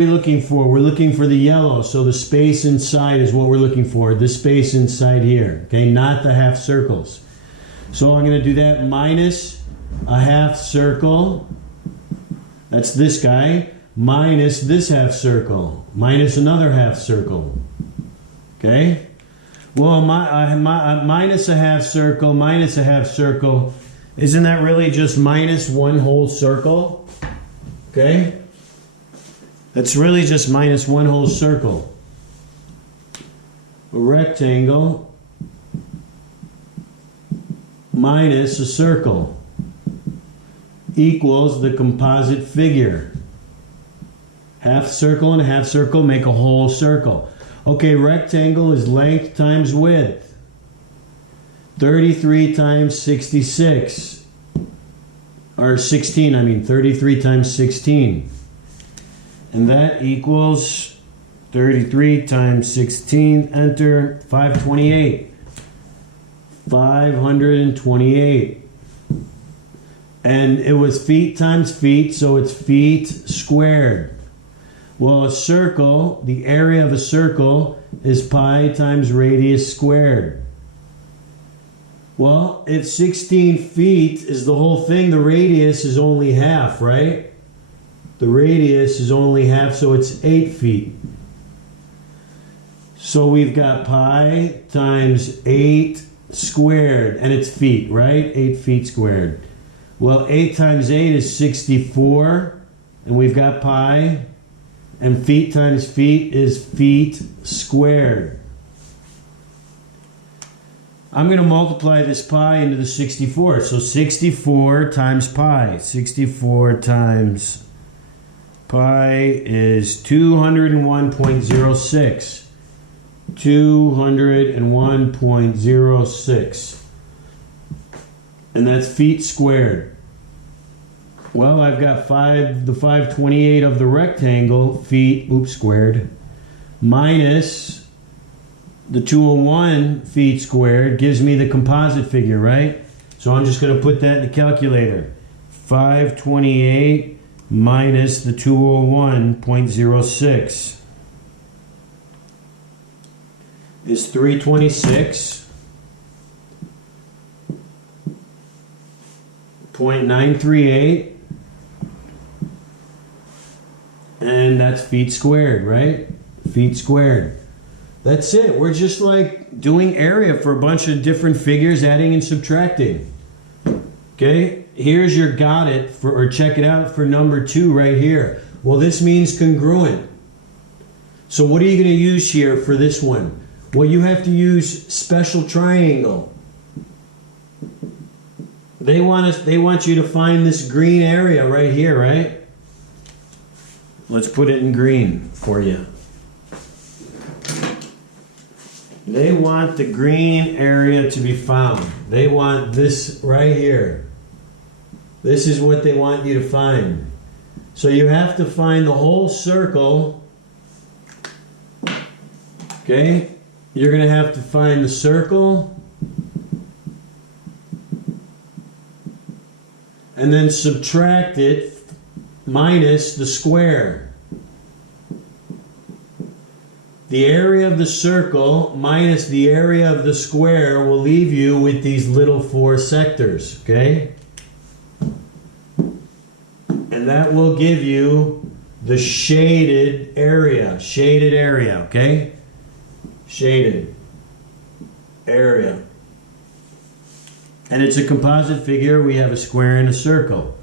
What are we looking for? We're looking for the yellow, so the space inside is what we're looking for. This space inside here, okay, not the half circles. So I'm going to do that minus a half circle. That's this guy. Minus this half circle. Minus another half circle. Okay? Well, minus a half circle, minus a half circle. Isn't that really just minus one whole circle? Okay? That's really just minus one whole circle. A rectangle minus a circle equals the composite figure. Half circle and a half circle make a whole circle. Okay, rectangle is length times width. 33 times 66. Or 16, I mean 33 times 16. And that equals 33 times 16, enter, 528. 528. And it was feet times feet, so it's feet squared. Well, a circle, the area of a circle is pi times radius squared. Well, if 16 feet is the whole thing, the radius is only half, right? The radius is only half, so it's 8 feet. So we've got pi times 8 squared, and it's feet, right? 8 feet squared. Well, 8 times 8 is 64, and we've got pi, and feet times feet is feet squared. I'm going to multiply this pi into the 64. So 64 times pi. 64 times pi is 201.06. 201.06. And that's feet squared. Well, I've got the 528 of the rectangle, feet, squared, minus the 201 feet squared gives me the composite figure, right? So I'm just going to put that in the calculator. 528 minus the 201.06 is 326.938, and that's feet squared, right? Feet squared. That's it. We're just like doing area for a bunch of different figures, adding and subtracting. Okay, here's your got it for, or check it out for number 2 right here. Well, this means congruent. So what are you going to use here for this one? Well, you have to use special triangle. They want you to find this green area right here, right? Let's put it in green for you. They want the green area to be found. They want this right here. This is what they want you to find. So you have to find the whole circle. Okay? You're going to have to find the circle. And then subtract it minus the square. The area of the circle minus the area of the square will leave you with these little 4 sectors, okay? And that will give you the shaded area, okay? Shaded area. And it's a composite figure. We have a square and a circle.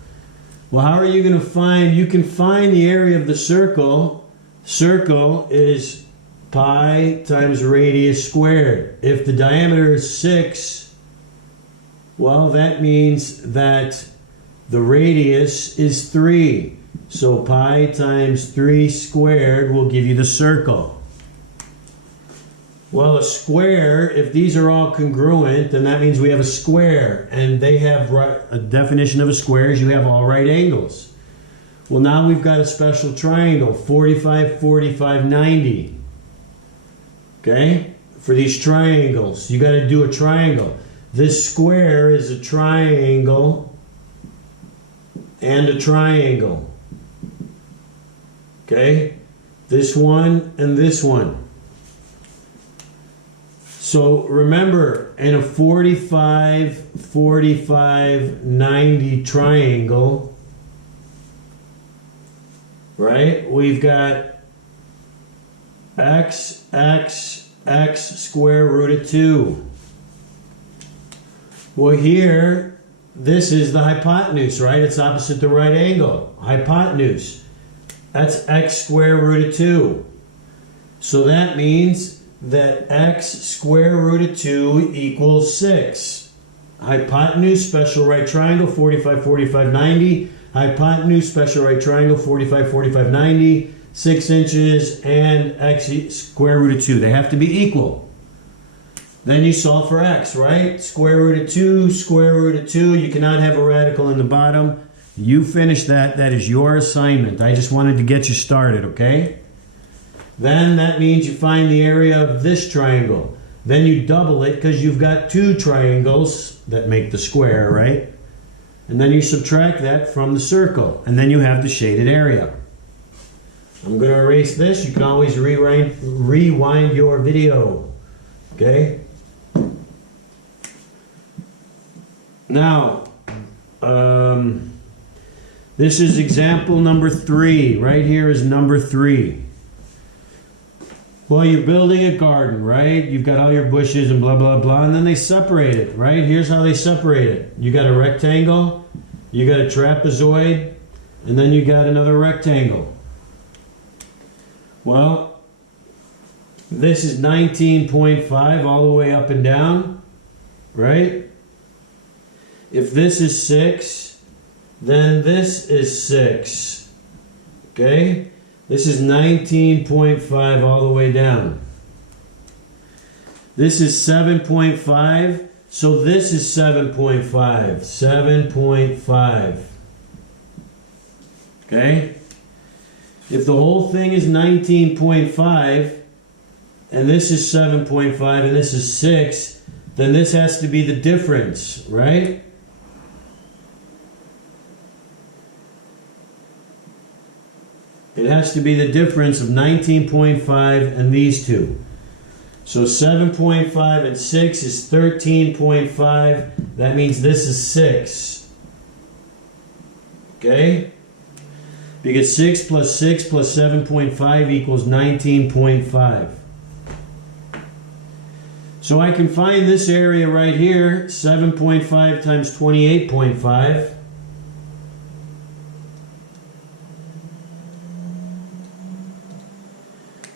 Well, how are you going to find, you can find the area of the circle. Circle is pi times radius squared. If the diameter is 6, well, that means that the radius is 3. So pi times 3 squared will give you the circle. Well, a square, if these are all congruent, then that means we have a square. And they have a definition of a square is you have all right angles. Well, now we've got a special triangle, 45, 45, 90. Okay? For these triangles, you got to do a triangle. This square is a triangle and a triangle. Okay? this one, and this one. So remember, in a 45, 45, 90 triangle, right, we've got x, x, x square root of 2. Well, here, this is the hypotenuse, right? It's opposite the right angle. Hypotenuse. That's x square root of 2. So that means that x square root of 2 equals 6. Hypotenuse, special right triangle, 45, 45, 90. Hypotenuse, special right triangle, 45, 45, 90. 6 inches and x square root of 2. They have to be equal. Then you solve for x, right? Square root of 2, square root of 2. You cannot have a radical in the bottom. You finish that. That is your assignment. I just wanted to get you started, okay? Then that means you find the area of this triangle. Then you double it because you've got 2 triangles that make the square, right? And then you subtract that from the circle. And then you have the shaded area. I'm going to erase this. You can always rewind your video, okay? Now, this is example number 3. Right here is number 3. Well, you're building a garden, right? You've got all your bushes and blah, blah, blah, and then they separate it, right? Here's how they separate it. You got a rectangle, you got a trapezoid, and then you got another rectangle. Well, this is 19.5 all the way up and down, right? If this is 6, then this is 6, okay? This is 19.5 all the way down. This is 7.5, so this is 7.5, 7.5, okay? If the whole thing is 19.5, and this is 7.5, and this is 6, then this has to be the difference, right? It has to be the difference of 19.5 and these two. So 7.5 and 6 is 13.5. That means this is 6. Okay? Because 6 plus 6 plus 7.5 equals 19.5. So I can find this area right here, 7.5 times 28.5.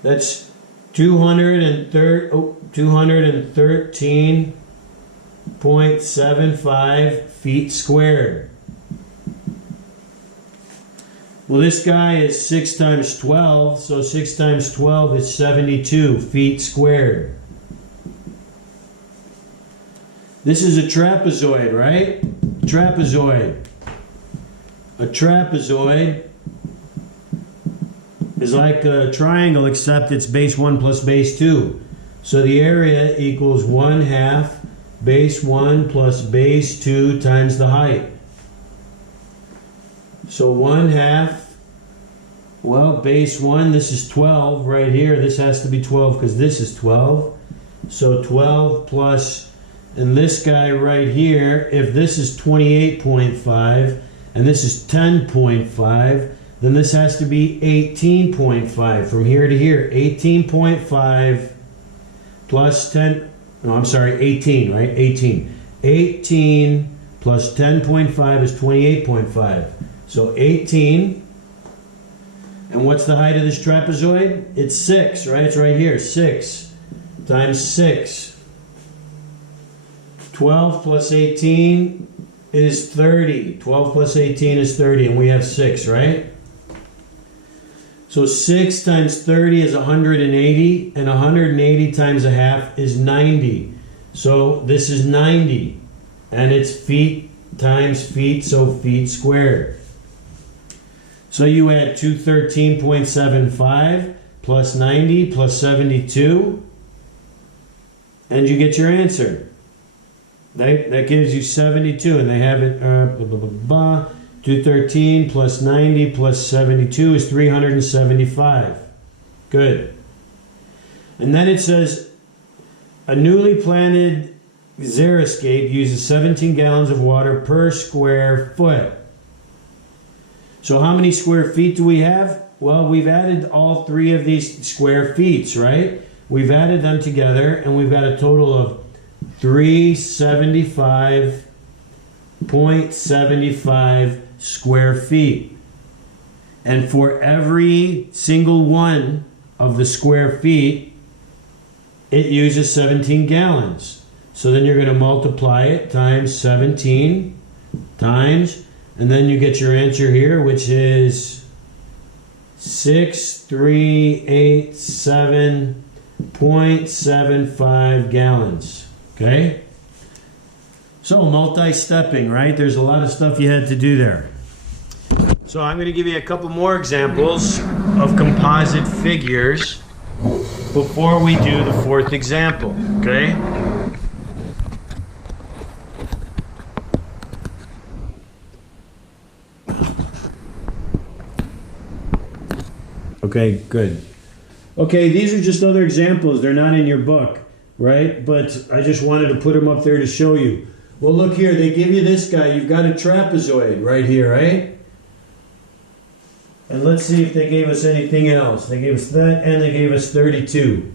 That's 213.75 feet squared. Well, this guy is 6 times 12, so 6 times 12 is 72 feet squared. This is a trapezoid, right? Trapezoid. A trapezoid is like a triangle, except it's base 1 plus base 2. So the area equals 1/2 base 1 plus base 2 times the height. So 1/2, well, base 1, this is 12 right here. This has to be 12 because this is 12. So 12 plus, and this guy right here, if this is 28.5 and this is 10.5, then this has to be 18.5 from here to here. 18.5 plus 10, no, I'm sorry, 18, right? 18. 18 plus 10.5 is 28.5. So 18. And what's the height of this trapezoid? It's 6, right? It's right here. 6 times 6. 12 plus 18 is 30. 12 plus 18 is 30, and we have 6, right? So 6 times 30 is 180, and 180 times 1/2 is 90. So this is 90, and it's feet times feet, so feet squared. So you add 213.75 plus 90 plus 72, and you get your answer. That gives you 72, and they have it, 213 plus 90 plus 72 is 375. Good. And then it says, a newly planted xeriscape uses 17 gallons of water per square foot. So how many square feet do we have? Well, we've added all three of these square feet, right? We've added them together and we've got a total of 375.75 square feet. And for every single one of the square feet, it uses 17 gallons. So then you're going to multiply it times 17 times, and then you get your answer here, which is 6387.75 gallons. Okay? So multi-stepping, right? There's a lot of stuff you had to do there. So I'm going to give you a couple more examples of composite figures before we do the fourth example, okay? Okay, good. Okay, these are just other examples. They're not in your book, right? But I just wanted to put them up there to show you. Well, look here. They give you this guy. You've got a trapezoid right here, right? And let's see if they gave us anything else. They gave us that, and they gave us 32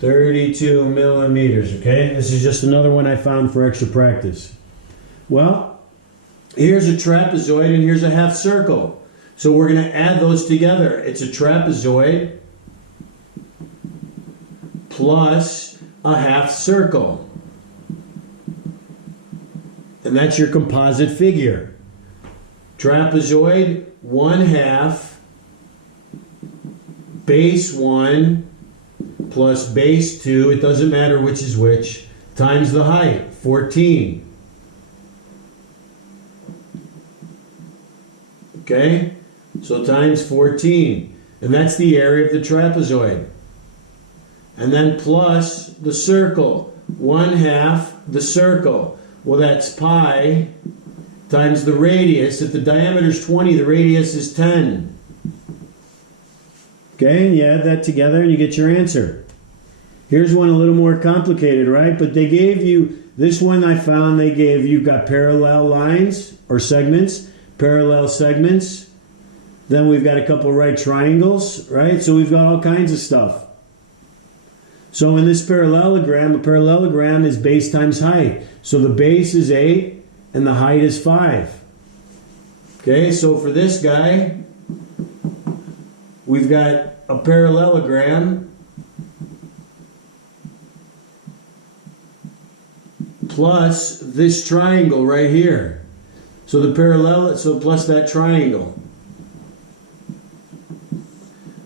millimeters, okay? This is just another one I found for extra practice. Well, here's a trapezoid, and here's a half circle. So we're going to add those together. It's a trapezoid plus a half circle. And that's your composite figure. Trapezoid, 1/2 base 1 plus base 2, it doesn't matter which is which, times the height, 14. Okay? So times 14. And that's the area of the trapezoid. And then plus the circle, 1/2 the circle. Well, that's pi times the radius. If the diameter is 20, the radius is 10. Okay, and you add that together and you get your answer. Here's one a little more complicated, right? But they gave you, this one I found they gave you, got parallel lines or segments, parallel segments. Then we've got a couple right triangles, right? So we've got all kinds of stuff. So in this parallelogram, a parallelogram is base times height. So the base is 8 and the height is 5. Okay, so for this guy, we've got a parallelogram plus this triangle right here. So the so plus that triangle.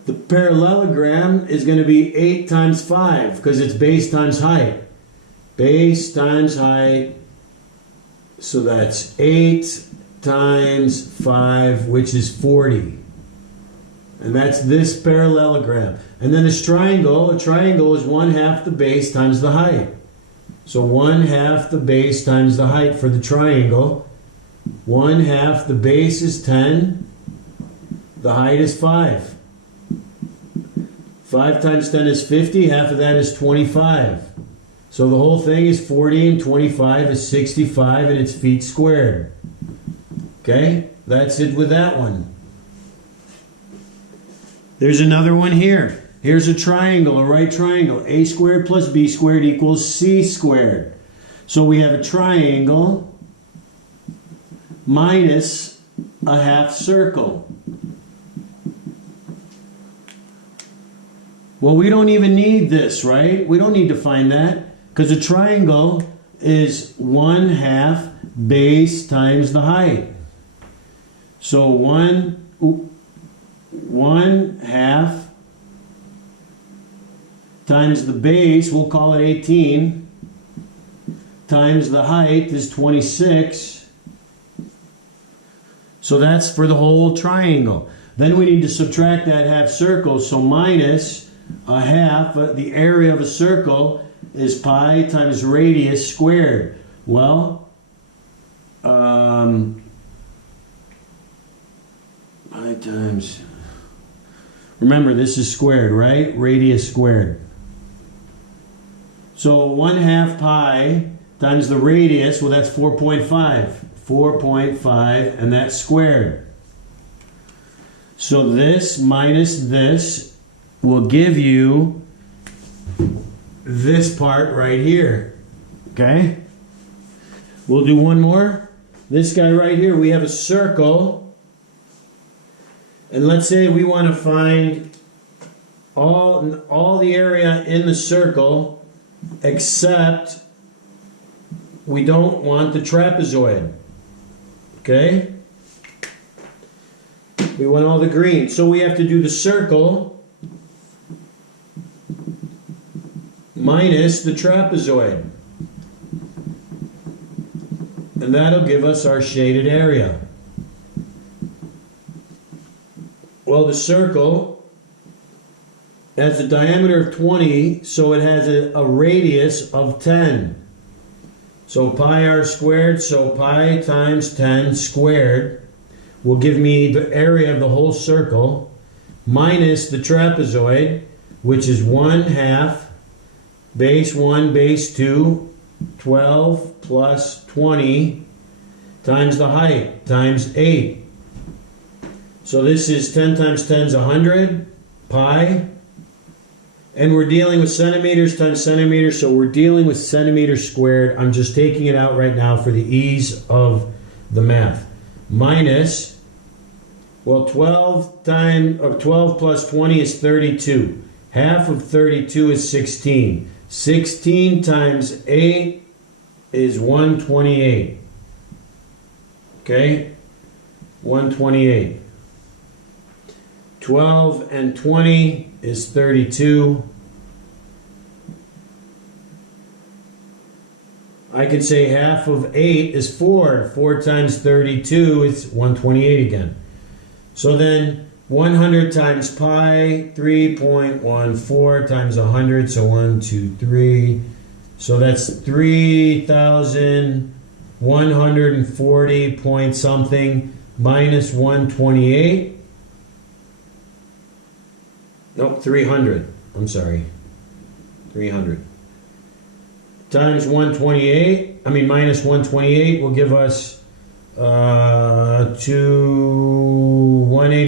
The parallelogram is going to be 8 times 5 because it's base times height. Base times height. So that's 8 times 5, which is 40. And that's this parallelogram. And then this triangle, a triangle is 1/2 the base times the height. So 1/2 the base times the height for the triangle. 1/2 the base is 10. The height is 5. 5 times 10 is 50. Half of that is 25. So the whole thing is 40 and 25 is 65 and it's feet squared. Okay? That's it with that one. There's another one here. Here's a triangle, a right triangle. A squared plus B squared equals C squared. So we have a triangle minus a half circle. Well, we don't even need this, right? We don't need to find that because a triangle is 1/2 base times the height. So 1/2 times the base, we'll call it 18, times the height is 26. So that's for the whole triangle. Then we need to subtract that half circle, so minus a half, the area of a circle is pi times radius squared. Well, pi times Remember, this is squared, right? Radius squared. So 1/2 pi times the radius, well, that's 4.5. 4.5, and that's squared. So this minus this will give you this part right here. Okay? We'll do one more. This guy right here, we have a circle. And let's say we want to find all the area in the circle, except we don't want the trapezoid. Okay? We want all the green. So we have to do the circle minus the trapezoid. And that'll give us our shaded area. Well, the circle has a diameter of 20, so it has a radius of 10. So pi r squared, so pi times 10 squared will give me the area of the whole circle minus the trapezoid, which is 1/2 base 1 base 2, 12 plus 20 times the height times 8. So this is 10 times 10 is 100 pi. And we're dealing with centimeters times centimeters, so we're dealing with centimeters squared. I'm just taking it out right now for the ease of the math. Minus, well, 12 plus 20 is 32. Half of 32 is 16. 16 times 8 is 128. Okay? 128. 12 and 20 is 32. I could say half of 8 is 4. 4 times 32 is 128 again. So then 100 times pi, 3.14 times 100, so 1, 2, 3. So that's 3,140 point something minus 128. Nope, 300. I'm sorry. 300. Times 128, minus 128 will give us 180.